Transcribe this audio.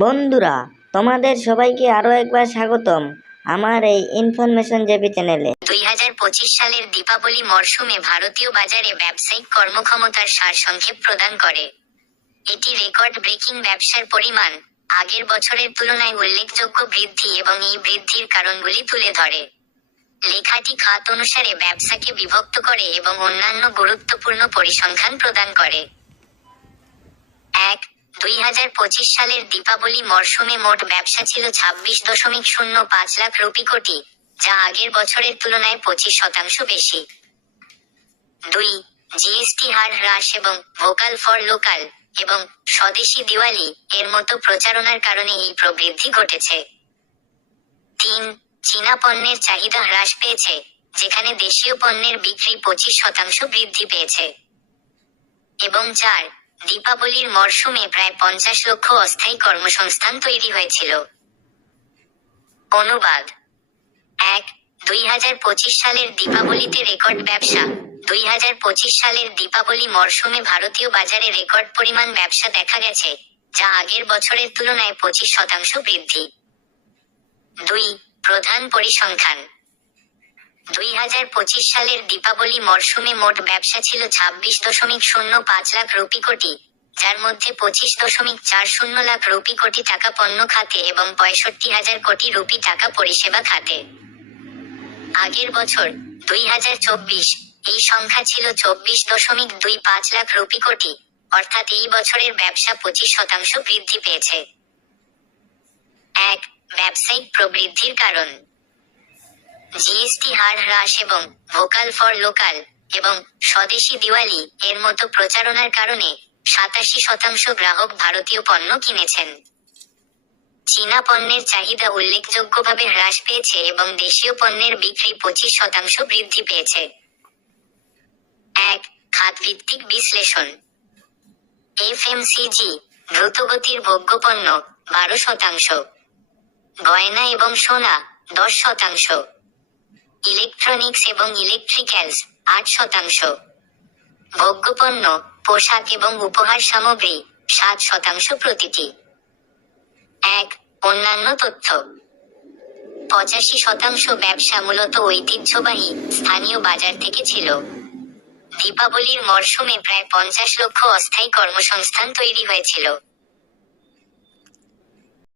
বন্ধুরা, তোমাদের সবাইকে আরও একবার স্বাগতম আমার এই ইনফরমেশন জেপি চ্যানেলে দুই হাজার পঁচিশ সালের দীপাবলি মরশুমে ভারতীয় বাজারে ব্যবসায়িক কর্মক্ষমতার প্রদান করে। এটি রেকর্ড ব্রেকিং ব্যবসার পরিমাণ আগের বছরের তুলনায় উল্লেখযোগ্য বৃদ্ধি এবং এই বৃদ্ধির কারণগুলি তুলে ধরে। লেখাটি খাত অনুসারে ব্যবসাকে বিভক্ত করে এবং অন্যান্য গুরুত্বপূর্ণ পরিসংখ্যান প্রদান করে। এক দুই হাজার পঁচিশ সালের দীপাবলি মরশুমে মোট ব্যবসা ছিল ছাব্বিশ দশমিক শূন্য পাঁচ লাখ রুপি কোটি, যা আগের বছরের তুলনায় পঁচিশ শতাংশ বেশি। দুই, জিএসটি হার হ্রাস এবং ভোকাল ফর লোকাল এবং স্বদেশি দিওয়ালি এর মতো প্রচারণার কারণে এই প্রবৃদ্ধি ঘটেছে। তিন, চীনা পণ্যের চাহিদা হ্রাস পেয়েছে, যেখানে দেশীয় পণ্যের বিক্রি পঁচিশ শতাংশ বৃদ্ধি পেয়েছে। এবং চার দীপাবলির মরশুমে প্রায় পঞ্চাশ লক্ষ অস্থায়ী কর্মসংস্থান তৈরি হয়েছিল। অনুবাদ। এক, দুই সালের দীপাবলিতে রেকর্ড ব্যবসা। দুই হাজার পঁচিশ সালের দীপাবলি মরশুমে ভারতীয় বাজারে রেকর্ড পরিমাণ ব্যবসা দেখা গেছে, যা আগের বছরের তুলনায় পঁচিশ শতাংশ বৃদ্ধি। দুই, প্রধান পরিসংখ্যান। দুই হাজার পঁচিশ সালের দীপাবলি মরশুমে মোট ব্যবসা ছিল ছাব্বিশ দশমিক শূন্য পাঁচ লাখ রুপি কোটি, যার মধ্যে পঁচিশ দশমিক চার শূন্য লাখ রুপি কোটি টাকা পণ্য খাতে এবং পঁয়ষট্টি হাজার কোটি রুপি টাকা পরিষেবা খাতে। আগের বছর দুই হাজার চব্বিশ, এই সংখ্যা ছিল চব্বিশ দশমিক দুই পাঁচ লাখ রুপি কোটি, অর্থাৎ এই বছরের ব্যবসা পঁচিশ শতাংশ বৃদ্ধি পেয়েছে। এক, ব্যবসায়িক প্রবৃদ্ধির কারণ। জিএসটি হার হ্রাস এবং ভোকাল ফর লোকাল এবং স্বদেশি দিওয়ালি এর মতো প্রচারণার কারণে সাতাশি শতাংশ গ্রাহক ভারতীয় পণ্য কিনেছেন। চীনা পণ্যের চাহিদা উল্লেখযোগ্যভাবে হ্রাস পেয়েছে এবং দেশীয় পণ্যের বিক্রি পঁচিশ শতাংশ বৃদ্ধি পেয়েছে। এক, খাতভিত্তিক বিশ্লেষণ। এফএমসিজি দ্রুতগতির ভোগ্যপণ্য বারো শতাংশ, গয়না এবং সোনা দশ শতাংশ ইলেকট্রনিক্স এবং ইলেকট্রিক্যালস আট শতাংশ। ভোগ্যপণ্য, পোশাক এবং উপহার সামগ্রী, সাত শতাংশ প্রতিটি। এক, অন্যান্য তথ্য। পঁচাশি শতাংশ ব্যবসা মূলত ঐতিহ্যবাহী, স্থানীয় বাজার থেকে ছিল। দীপাবলির মরশুমে প্রায় পঞ্চাশ লক্ষ অস্থায়ী কর্মসংস্থান তৈরি হয়েছিল।